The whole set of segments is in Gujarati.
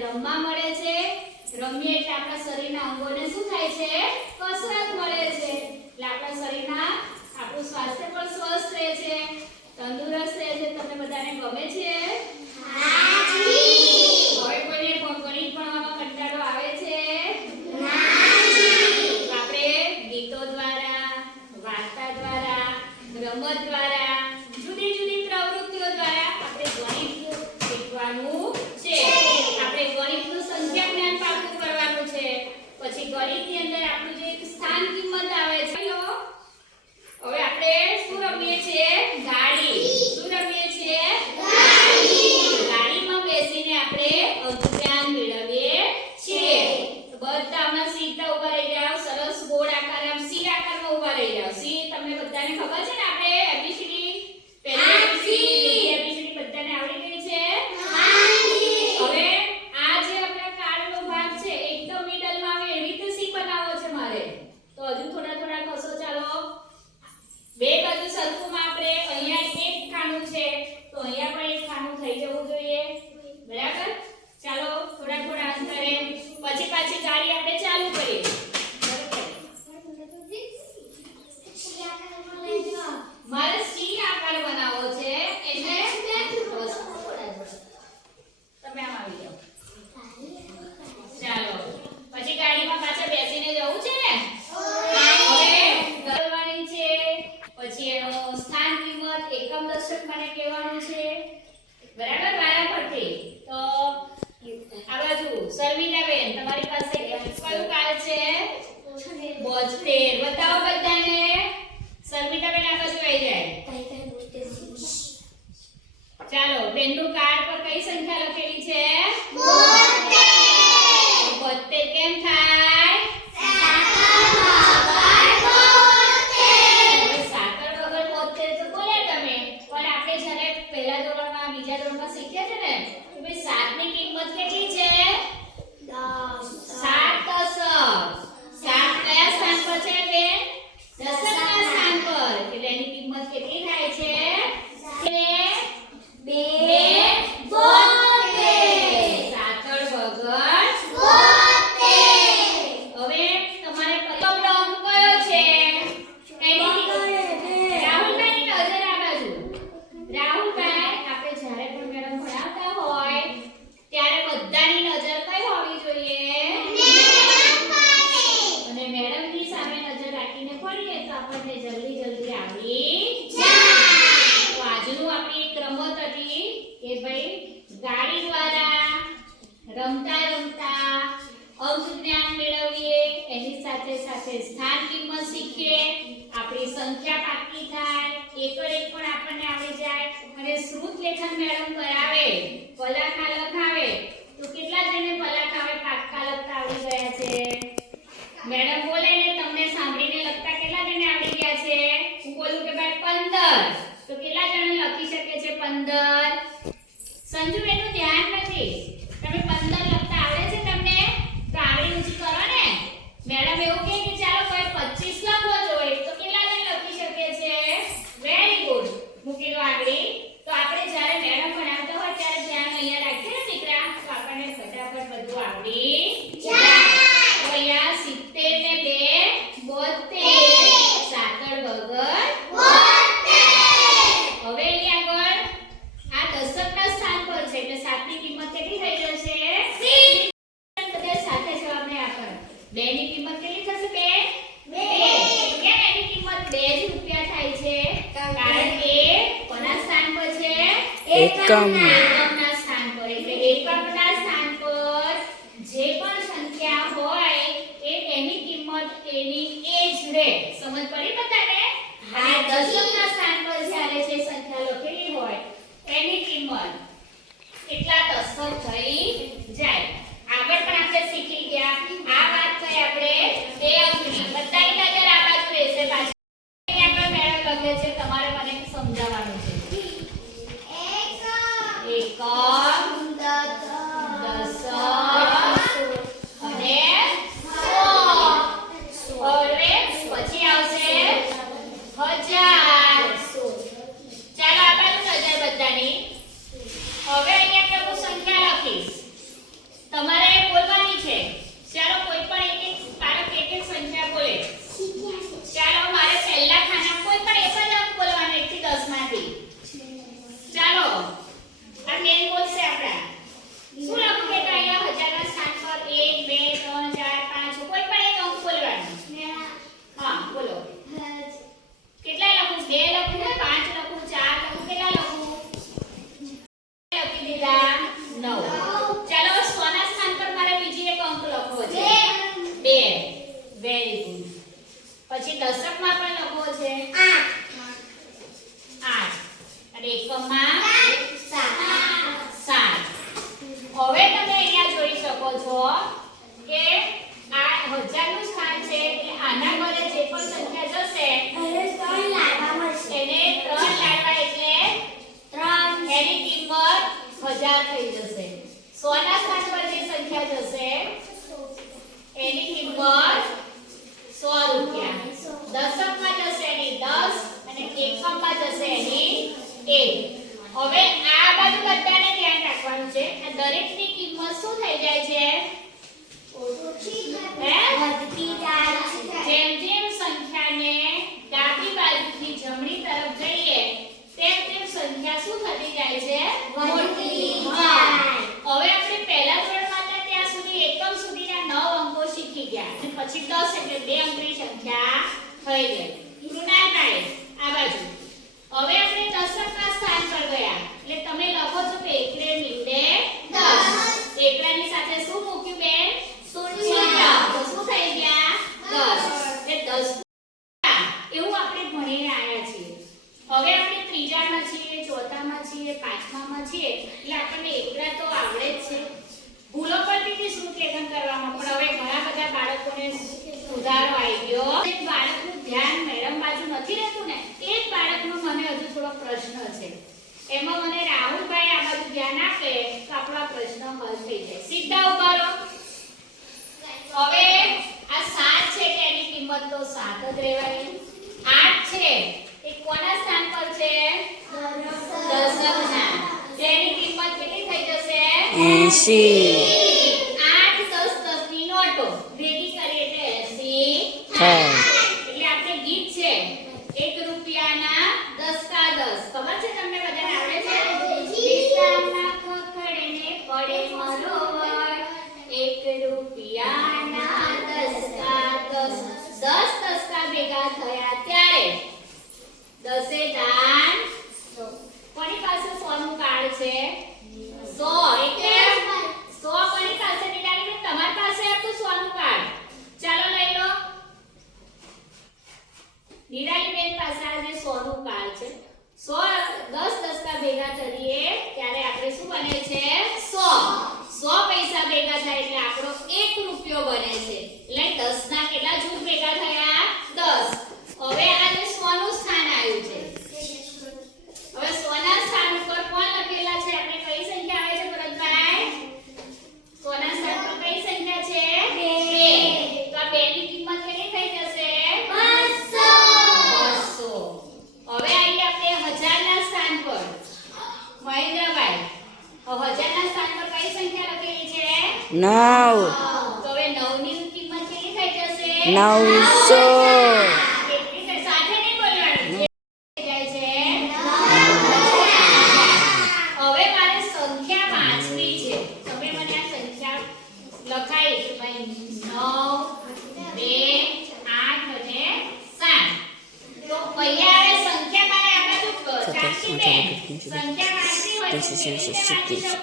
રમવા મળે છે રમીએ એટલે આપણા શરીરના અંગોને શું થાય છે કસરત મળે છે એટલે આપણા શરીરના આપણું સ્વાસ્થ્ય પણ સ્વસ્થ રહે છે તંદુરસ્ત રહે છે તમને બધાને ગમે છે હા જી હવે કોઈને ગણિત ભણવામાં કંટાળો આવે છે ના જી આપણે ગીતો દ્વારા વાર્તા દ્વારા રમત દ્વારા જુદી જુદી પ્રવૃત્તિઓ દ્વારા આપણે ગણિત શીખવાનું છે આપણે ગણિતનું સંખ્યા જ્ઞાન પાકું કરવાનું છે પછી ગણિતની અંદર આપણું જે સ્થાન કિંમત આવે છે હવે આપણે શું રમીએ છીએ ગાડી શું રમીએ છીએ ગાડીમાં બેસીને આપણે અજ્ઞાન મેળવીએ છીએ બધામાં સીધા ઊભા રહી જાવ સરસ ગોળ આકારમાં સી આકારમાં ઊભા રહી જાવ સી તમને બધાને ખબર છે ને આપણે એબીસીડી પહેલી એબીસીડી બધાને આવડી ગઈ છે હવે આ જે આપણા કાર્ડનો ભાગ છે એકદમ મિડલમાં આવે એવી રીતે સી બનાવવો છે મારે તો હજુ થોડા ખસો ચાલો બે બાજુ સરખુંમાં આપણે અહીંયા એક ખાનું છે તો અહીંયા પણ એક ખાનું થઈ જવું જોઈએ બરાબર ચાલો થોડા અંતરે પછી પાછી ગાડી આપણે ચાલુ કરીએ મારે સી આકાર બનાવવો છે એટલે તમે આમ આવી જાઓ એકમ દશક મને કહેવાનું છે બરાબર વારા પરથી તો આ બાજુ શર્મિલાબેન તમારી પાસે કયું કાર્ડ છે 72 બતાવો બધાને શર્મિલાબેન આ બાજુ આવી જાય ચાલો બેનનું કાર્ડ પર કઈ સંખ્યા લખેલી છે 72 કેમ થાય સાકર વગર 72 તો બોલ્યા તમે પણ આપણે જ્યારે પહેલા ધોરણમાં બીજા ધોરણમાં શીખ્યા છે ને કે ભાઈ 7 ની કિંમત કેટલી છે 7 દશક 7 કયા સ્થાન પર છે બેન દશકના સ્થાન પર એટલે એની કિંમત કેટલી થાય છે 15 સંજુ બેનનું ધ્યાન નથી તમે 15 લખતા આવડે છે તમને તો આંગળી ઊંચી કરો ને મેડમ એવું કહે કે ચાલો કોઈ 25 લખો જોઈએ તો કેટલા જણ લખી શકે છે વેરી ગુડ મૂકી દો આંગળી તો આપણે જ્યારે મેડમ ભણાવતા હોય ત્યારે ધ્યાન અહીંયા રાખીએ ને દીકરા તો આપણને ફટાફટ બધું આવડી જાય તો અહીંયા 70 ને 2 72 સાકળ વગર એકમના સ્થાન પર એટલે એકમના સ્થાન પર જે પણ સંખ્યા હોય એ એની કિંમત એની એ જ રહે સમજ પડી બધાને અને દશકના સ્થાન પર જ્યારે જે સંખ્યા લખેલી હોય એની કિંમત કેટલા દશક થઈ જાય આગળ પણ આપણે શીખી ગયા આ વાત થઈ આપણે 2 અંકની બધાની નજર આ બાજુ રહેશે પાછળ અહીંયા આગળ મેડમ લખે છે તમારે મને સમજાવવાનું છે એકમ દશક અને સો હવે પછી આવશે હજાર ચાલો આ બાજુ નજર બધાની હવે અહીંયા હું સંખ્યા લખીશ તમારે બોલવાની છે ચાલો કોઈ પણ એક બાળક એક સંખ્યા બોલે ચાલો મારે પહેલા ખાના કોઈ પણ એક જ અંક બોલવાનો 1 થી 10 માંથી ચાલો આ મેન બોલશે આપડા શું લખું કે અહીંયા હજારના સ્થાન પર 1 2 3 4 5 કોઈ પણ એક અંક બોલવાનો હા બોલો કેટલા લખું 2 લખું 5 લખું 4 લખું કેટલા લખું લખી દીધા 9 ચાલો 100 ના સ્થાન પર મારે બીજી એક અંક લખવો છે 2 વેરી ગુડ પછી દશકમાં પણ લખવો છે 8 અને એકમમાં 7 હવે તમે અહીંયા જોઈ શકો છો કે આ હજારનું સ્થાન છે એટલે આના ઘરે જે પણ સંખ્યા જશે એને 3 લાડવા મળશે એને 3 લાડવા એટલે 3 એની કિંમત 1000 થઈ જશે 100 ના સ્થાન પર જે સંખ્યા જશે એની કિંમત 100 રૂપિયા દશકમાં જશે એની 10 અને એકમમાં જશે એની 1 હવે આ બાજુ બધાને ધ્યાન રાખવાનું છે આ દરેકની કિંમત શું થઈ જાય છે વધતી જાય છે જેમ જેમ સંખ્યાને ડાબી બાજુથી જમણી તરફ જઈએ તેમ તેમ સંખ્યા શું થતી જાય છે વધતી જાય હવે આપણે પહેલા ધોરણમાં હતા ત્યાં સુધી એકમ સુધીના 9 અંકો શીખી ગયા અને પછી 10 એટલે 2 અંકની સંખ્યા થઈ ગઈ ના થાય આ બાજુ હવે આપણે દશક ચોથામાં છીએ, પાંચમામાં છીએ એટલે આપણને એકલા તો આવડે જ છે. ભૂલો પડતી હતી શ્રુતિલેખન કરવામાં, પણ હવે ઘણા બધા બાળકોને સુધારો આવી ગયો. એક બાળકનું ધ્યાન મેડમ બાજુ નથી રહેતું ને, એ જ બાળકનો મને હજુ થોડો પ્રશ્ન છે. એમાં મને રાહુલભાઈ આ બાજુ ધ્યાન આપે તો આપણો આ પ્રશ્ન હલ થઈ જાય. સીધા ઉભા રહો. હવે આ 7 છે કે એની કિંમત તો 7 જ રહેવાની. 8 છે એ કોના સ્થાન પર છે? દશકના. જેની કિંમત કેટલી થઈ જશે? 80. 8 10 10 ની નોટો ભેગી કરી એટલે 80 હા. એટલે આપણે ગીત છે 1 રૂપિયાના 10 કા 10. ખબર છે તમને બધાને આવડે છે? દિશામાં ખખડે ને પડે મરોવર 1 રૂપિયાના 10 કા 10. 10 દસકા ભેગા થયા ત્યારે 10 એ દાન. કોની પાસે 100 નું કાર્ડ છે? 100 એટલે 100 કોની પાસે? નિરાલીબેન તમારી પાસે હતું 100 નું કાર્ડ. ચાલો લઈ લો. નિરાલીબેન પાસે આ જે 100 નું કાર્ડ છે. 100 10 દસકા ભેગા કરીએ ત્યારે આપણે શું બને છે? 100 પૈસા ભેગા થાય એટલે આપણો 1 રૂપિયો બને છે. એટલે 10 ના કેટલા જૂથ ભેગા થયા? 10. હવે આ જે 100 નું સ્થાન આવ્યું છે. હવે 100 ના સ્થાન ઉપર કોણ લખેલા છે? આપણે કઈ સંખ્યા આવે છે ભરતભાઈ? 100 ના સ્થાન પર કઈ સંખ્યા છે? 2. તો આ 2 ની કિંમત કેટલી થઈ જશે? 200. હવે આવીએ આપણે 1000 ના સ્થાન પર. મહેન્દ્રભાઈ 1000 ના સ્થાન પર કઈ સંખ્યા લખેલી છે? 9. તો હવે 9 ની કિંમત કેટલી થઈ જશે? 900. કેટલી થઈ? સાથે નહીં બોલવાનું. જે જાય છે 9,000. હવે મારે સંખ્યા વાંચવી છે. તમે મને આ સંખ્યા લખાઈ છે ભાઈ 9 2 8 અને 7. તો અહીંયા આવે સંખ્યા મારે આ બાજુ ચાખી દે. સંખ્યા વાંચવી હોય તો કેવી રીતે વાંચી શકું?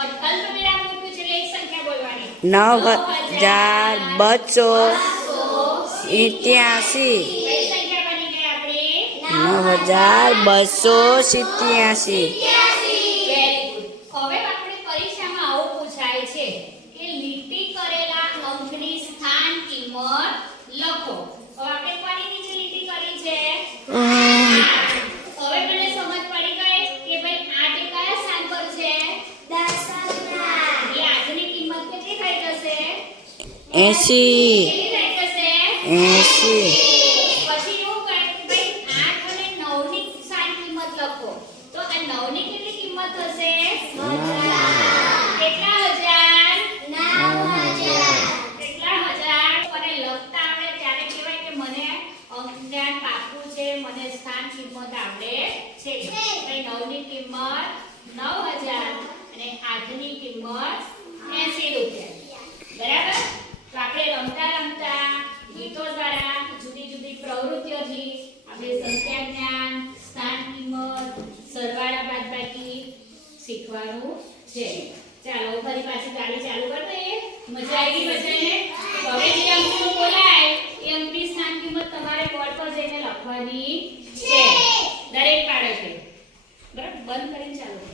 અલ્પવિરામ મૂક્યું છે એટલે એક સંખ્યા બોલવાની. 9,287. કઈ સંખ્યા બની ગઈ આપણી? 9,287. Very good. હવે આપણી પરીક્ષામાં આવું પૂછાય છે કે લીટી કરેલા અંકની સ્થાન કિંમત લખો. હવે આપણે કોની નીચે લીટી કરી છે? 8. હવે મને સમજ પડી ગઈ કે ભાઈ 8 એ કયા સ્થાન પર છે? દશકના. એ 8 ની કિંમત કેટલી થઈ જશે? 80. કેટલી થઈ જશે? 80. પછી એવું કહે કે ભાઈ 8 અને 9 ની સ્થાન કિંમત લખો. તો આ 9 ની કેટલી કિંમત થશે? 1000. કેટલા હજાર? 9000. કેટલા હજાર? મને લખતા આવડે ત્યારે કહેવાય કે મને અંક જ્ઞાન પાકું છે, મને સ્થાન કિંમત આવડે છે. ભાઈ 9 ની કિંમત 9000 અને 8 ની કિંમત 80 રૂપિયા. બરાબર? તો આપણે રમતા રમતા ગીતો દ્વારા જુદી જુદી પ્રવૃત્તિઓથી આપણે સંખ્યા જ્ઞાન, સ્થાન કિંમત, સરવાળા બાદબાકી શીખવાનું છે. ચાલો ફરી પાછી ગાડી ચાલુ કરી દઈએ. મજા આવી ગઈ બધાને? હવે જે અંકનું બોલાય એ અંકની સ્થાન કિંમત તમારે બોર્ડ પર જઈને લખવાની છે દરેક બાળકે. બરાબર? બંધ કરીને ચાલુ કરો.